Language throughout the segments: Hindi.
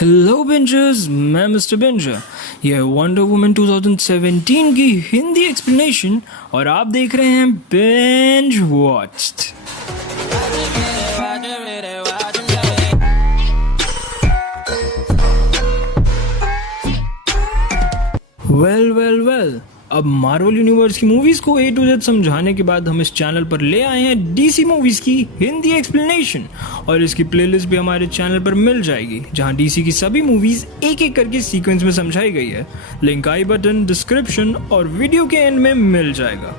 हेलो बेंजर्स, मैं मिस्टर बेंजर। यह है वंडर वुमन 2017 की हिंदी एक्सप्लेनेशन और आप देख रहे हैं बेंज वॉच्ड। वेल, अब मार्वल यूनिवर्स की मूवीज को A to Z समझाने के बाद हम इस चैनल पर ले आए हैं डीसी मूवीज की हिंदी एक्सप्लेनेशन, और इसकी प्लेलिस्ट भी हमारे चैनल पर मिल जाएगी जहां डीसी की सभी मूवीज एक एक करके सीक्वेंस में समझाई गई है। लिंक आई बटन, डिस्क्रिप्शन और वीडियो के एंड में मिल जाएगा।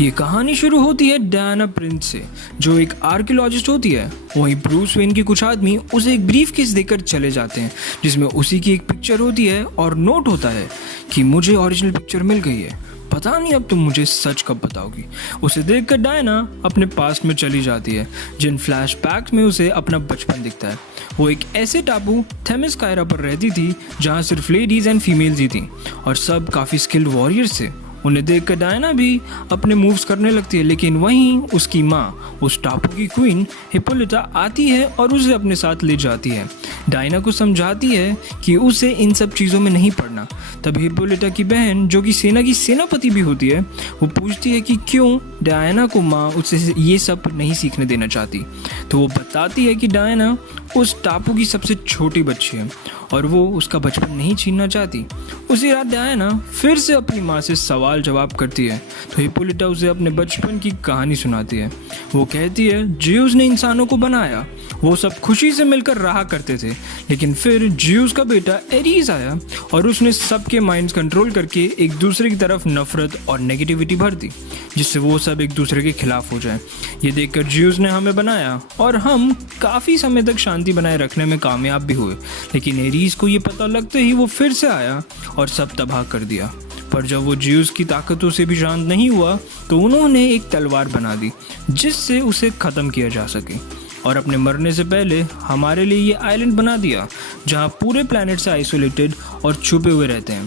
ये कहानी शुरू होती है डायना प्रिंस से, जो एक आर्कियोलॉजिस्ट होती है। वहीं ब्रूस वेन के कुछ आदमी उसे एक ब्रीफकेस देकर चले जाते हैं जिसमें उसी की एक पिक्चर होती है और नोट होता है कि मुझे ओरिजिनल पिक्चर मिल गई है, पता नहीं अब तुम मुझे सच कब बताओगी। उसे देखकर डायना अपने पास्ट में चली जाती है, जिन फ्लैशबैक्स में उसे अपना बचपन दिखता है। वो एक ऐसे टापू थेमिस्कायरा पर रहती थी जहाँ सिर्फ लेडीज एंड फीमेल्स ही थी और सब काफ़ी स्किल्ड वॉरियर्स थे। उन्हें देखकर डायना भी अपने मूव्स करने लगती है, लेकिन वहीं उसकी माँ, उस टापू की क्वीन हिप्पोलिटा आती है और उसे अपने साथ ले जाती है। डायना को समझाती है कि उसे इन सब चीज़ों में नहीं पड़ना। तब हिप्पोलिटा की बहन, जो कि सेना की सेनापति भी होती है, वो पूछती है कि क्यों डायना को माँ उससे ये सब नहीं सीखने देना चाहती। तो वो बताती है कि डायना उस टापू की सबसे छोटी बच्ची है और वो उसका बचपन नहीं छीनना चाहती। उसी रात डायना फिर से अपनी माँ से सवाल जवाब करती है, तो हिप्पोलिटा उसे अपने बचपन की कहानी सुनाती है। वो कहती है ज्यूस ने इंसानों को बनाया, वो सब खुशी से मिलकर रहा करते थे, लेकिन फिर ज्यूस का बेटा एरीज आया और उसने सबके माइंड्स कंट्रोल करके एक दूसरे की तरफ नफरत और नेगेटिविटी भर दी, जिससे वो सब एक दूसरे के खिलाफ हो जाए। ये देखकर ज्यूस ने हमें बनाया और हम काफ़ी समय तक शांति बनाए रखने में कामयाब भी हुए, लेकिन एरीज को ये पता लगते ही वो फिर से आया और सब तबाह कर दिया। पर जब वो ज्यूस की ताकतों से भी शांत नहीं हुआ तो उन्होंने एक तलवार बना दी जिससे उसे ख़त्म किया जा सके, और अपने मरने से पहले हमारे लिए ये आइलैंड बना दिया जहाँ पूरे प्लैनेट से आइसोलेटेड और छुपे हुए रहते हैं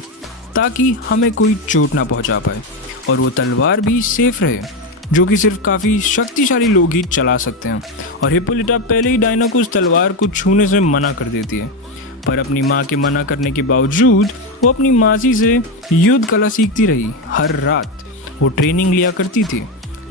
ताकि हमें कोई चोट ना पहुँचा पाए, और वो तलवार भी सेफ रहे, जो कि सिर्फ काफ़ी शक्तिशाली लोग ही चला सकते हैं। और हिप्पोलिटा पहले ही डायना को उस तलवार को छूने से मना कर देती है, पर अपनी माँ के मना करने के बावजूद वो अपनी मासी से युद्ध कला सीखती रही। हर रात वो ट्रेनिंग लिया करती थी,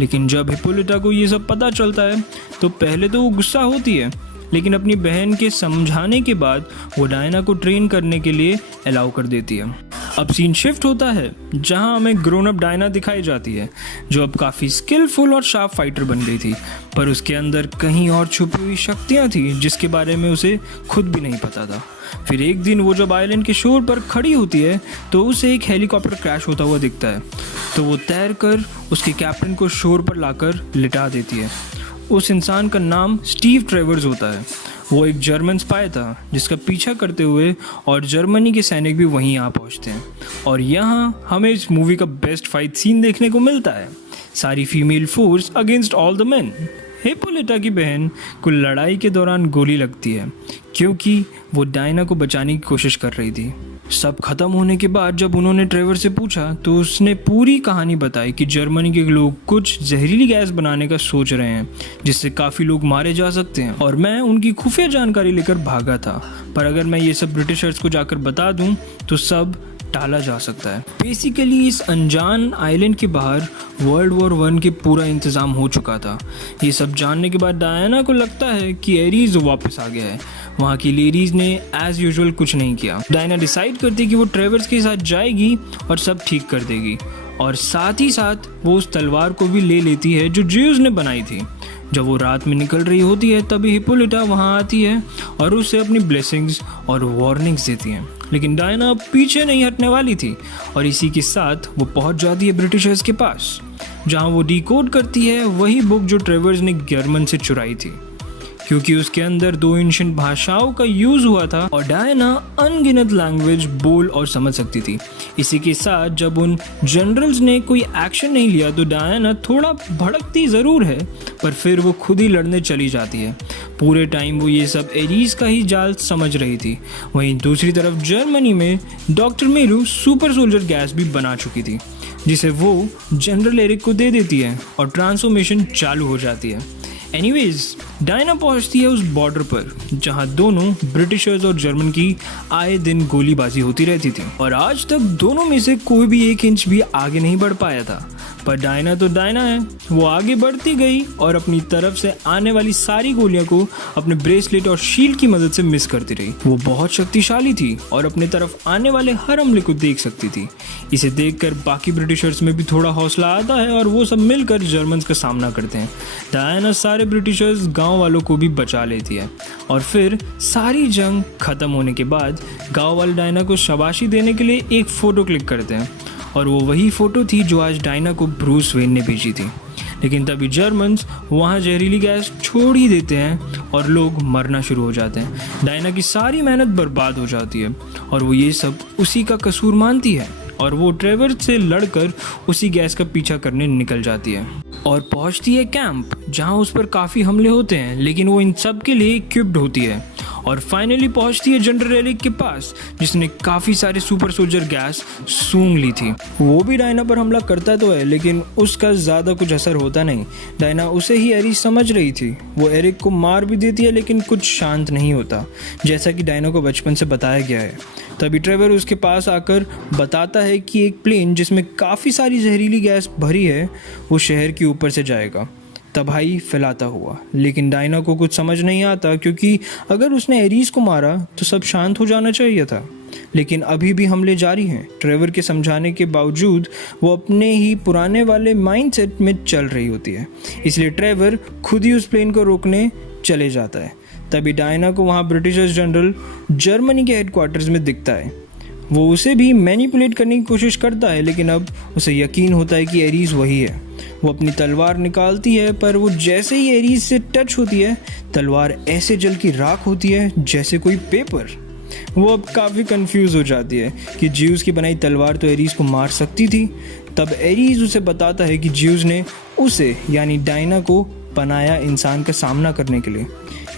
लेकिन जब हिप्पोलिटा को ये सब पता चलता है तो पहले तो वो गुस्सा होती है, लेकिन अपनी बहन के समझाने के बाद वो डायना को ट्रेन करने के लिए अलाउ कर देती है। अब सीन शिफ्ट होता है जहां हमें ग्रोन अप डायना दिखाई जाती है, जो अब काफ़ी स्किलफुल और शार्प फाइटर बन गई थी, पर उसके अंदर कहीं और छुपी हुई शक्तियां थी जिसके बारे में उसे खुद भी नहीं पता था। फिर एक दिन वो जब आइलैंड के शोर पर खड़ी होती है तो उसे एक हेलीकॉप्टर क्रैश होता हुआ दिखता है, तो वो तैर कर उसके कैप्टन को शोर पर लाकर लिटा देती है। उस इंसान का नाम स्टीव ट्रेवर्स होता है। वो एक जर्मन स्पाई था जिसका पीछा करते हुए और जर्मनी के सैनिक भी वहीं आ पहुंचते हैं, और यहाँ हमें इस मूवी का बेस्ट फाइट सीन देखने को मिलता है। सारी female force against all the men. Hippolyta की बहन को लड़ाई के दौरान गोली लगती है क्योंकि वो डायना को बचाने की कोशिश कर रही थी। सब खत्म होने के बाद जब उन्होंने ट्रेवर से पूछा तो उसने पूरी कहानी बताई कि जर्मनी के लोग कुछ जहरीली गैस बनाने का सोच रहे हैं जिससे काफ़ी लोग मारे जा सकते हैं, और मैं उनकी खुफिया जानकारी लेकर भागा था, पर अगर मैं ये सब ब्रिटिशर्स को जाकर बता दूं तो सब टाला जा सकता है। बेसिकली इस अनजान आइलैंड के बाहर वर्ल्ड वॉर 1 के पूरा इंतज़ाम हो चुका था। ये सब जानने के बाद डायना को लगता है कि एरीज वापस आ गया है। वहाँ की लेडीज़ ने एज यूजुअल कुछ नहीं किया। डायना डिसाइड करती कि वो ट्रेवर्स के साथ जाएगी और सब ठीक कर देगी, और साथ ही साथ वो उस तलवार को भी ले लेती है जो ज्यूस ने बनाई थी। जब वो रात में निकल रही होती है तभी हिप्पोलिटा वहाँ आती है और उसे अपनी ब्लेसिंग्स और वार्निंग्स देती हैं, लेकिन डायना पीछे नहीं हटने वाली थी, और इसी के साथ वो पहुँच जाती है ब्रिटिशर्स के पास, जहाँ वो डिकोड करती है वही बुक जो ट्रेवर्स ने जर्मन से चुराई थी, क्योंकि उसके अंदर 2 एंशिएंट भाषाओं का यूज़ हुआ था और डायना अनगिनत लैंग्वेज बोल और समझ सकती थी। इसी के साथ जब उन जनरल्स ने कोई एक्शन नहीं लिया तो डायना थोड़ा भड़कती ज़रूर है, पर फिर वो खुद ही लड़ने चली जाती है। पूरे टाइम वो ये सब एरीज का ही जाल समझ रही थी। वहीं दूसरी तरफ जर्मनी में doctor Meru super soldier gas भी बना चुकी थी, जिसे वो जनरल एरिक को दे देती है और ट्रांसफॉर्मेशन चालू हो जाती है। एनीवेज डायना पहुंचती है उस बॉर्डर पर जहां दोनों ब्रिटिशर्स और जर्मन की आए दिन गोलीबाजी होती रहती थी और आज तक दोनों में से कोई भी 1 इंच भी आगे नहीं बढ़ पाया था। पर डायना तो डायना है, वो आगे बढ़ती गई और अपनी तरफ से आने वाली सारी गोलियां को अपने ब्रेसलेट और शील्ड की मदद से मिस करती रही। वो बहुत शक्तिशाली थी और अपने तरफ आने वाले हर हमले को देख सकती थी। इसे देखकर बाकी ब्रिटिशर्स में भी थोड़ा हौसला आता है और वो सब मिलकर जर्मन्स का सामना करते हैं। डायना सारे ब्रिटिशर्स गांव वालों को भी बचा लेती है और फिर सारी जंग खत्म होने के बाद गांव वाले डायना को शाबाशी देने के लिए एक फ़ोटो क्लिक करते हैं और वो वही फ़ोटो थी जो आज डायना को ब्रूस वेन ने भेजी थी। लेकिन तभी जर्मन्स वहाँ जहरीली गैस छोड़ ही देते हैं और लोग मरना शुरू हो जाते हैं। डायना की सारी मेहनत बर्बाद हो जाती है और वो ये सब उसी का कसूर मानती है और वो ट्रेवर से लड़कर उसी गैस का पीछा करने निकल जाती है और पहुंचती है कैंप जहां उस पर काफ़ी हमले होते हैं, लेकिन वो इन सब के लिए इक्विप्ड होती है और फाइनली पहुंचती है जनरल एरिक के पास जिसने काफ़ी सारे सुपर सोल्जर गैस सूंघ ली थी। वो भी डायना पर हमला करता तो है लेकिन उसका ज़्यादा कुछ असर होता नहीं। डायना उसे ही एरिस समझ रही थी। वो एरिक को मार भी देती है लेकिन कुछ शांत नहीं होता, जैसा कि डायना को बचपन से बताया गया है। तभी ट्रेवर उसके पास आकर बताता है कि एक प्लेन जिसमें काफ़ी सारी जहरीली गैस भरी है वो शहर के ऊपर से जाएगा तबाही फैलाता हुआ। लेकिन डायना को कुछ समझ नहीं आता क्योंकि अगर उसने एरिस को मारा तो सब शांत हो जाना चाहिए था, लेकिन अभी भी हमले जारी हैं। ट्रेवर के समझाने के बावजूद वो अपने ही पुराने वाले माइंडसेट में चल रही होती है, इसलिए ट्रेवर खुद ही उस प्लेन को रोकने चले जाता है। तभी डायना को वहाँ ब्रिटिशर्स जनरल जर्मनी के हेडक्वार्टर्स में दिखता है। वो उसे भी मैनिपुलेट करने की कोशिश करता है लेकिन अब उसे यकीन होता है कि एरिस वही है। वो अपनी तलवार निकालती है पर वो जैसे ही एरिस से टच होती है तलवार ऐसे जल की राख होती है जैसे कोई पेपर। वो अब काफ़ी कंफ्यूज हो जाती है कि ज्यूज की बनाई तलवार तो एरिस को मार सकती थी। तब एरिस उसे बताता है कि ज्यूज ने उसे यानी डायना को बनाया इंसान का सामना करने के लिए।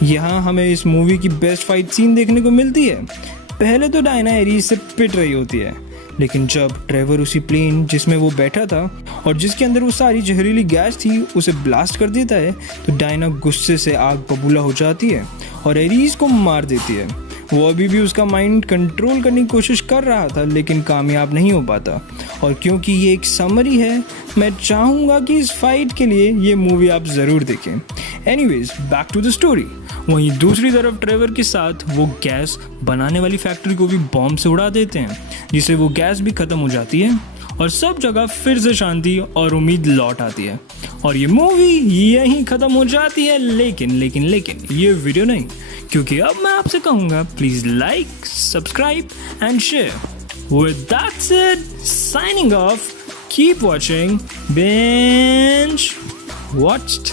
यहाँ हमें इस मूवी की बेस्ट फाइट सीन देखने को मिलती है। पहले तो डायना एरिस से पिट रही होती है, लेकिन जब ट्रेवर उसी प्लेन जिसमें वो बैठा था और जिसके अंदर वो सारी जहरीली गैस थी उसे ब्लास्ट कर देता है तो डायना गुस्से से आग बबूला हो जाती है और एरिस को मार देती है। वो अभी भी उसका माइंड कंट्रोल करने की कोशिश कर रहा था लेकिन कामयाब नहीं हो पाता। और क्योंकि ये एक समरी है मैं चाहूँगा कि इस फाइट के लिए ये मूवी आप ज़रूर देखें। Anyways back to the story. वहीं दूसरी तरफ ट्रेवर के साथ वो गैस बनाने वाली फैक्ट्री को भी बॉम्ब से उड़ा देते हैं जिससे वो गैस भी ख़त्म हो जाती है और सब जगह फिर से शांति और उम्मीद लौट आती है और ये मूवी यहीं ख़त्म हो जाती है। लेकिन ये वीडियो नहीं, क्योंकि अब मैं आपसे कहूँगा please like, subscribe and share. With that said, signing off, keep watching binge watched.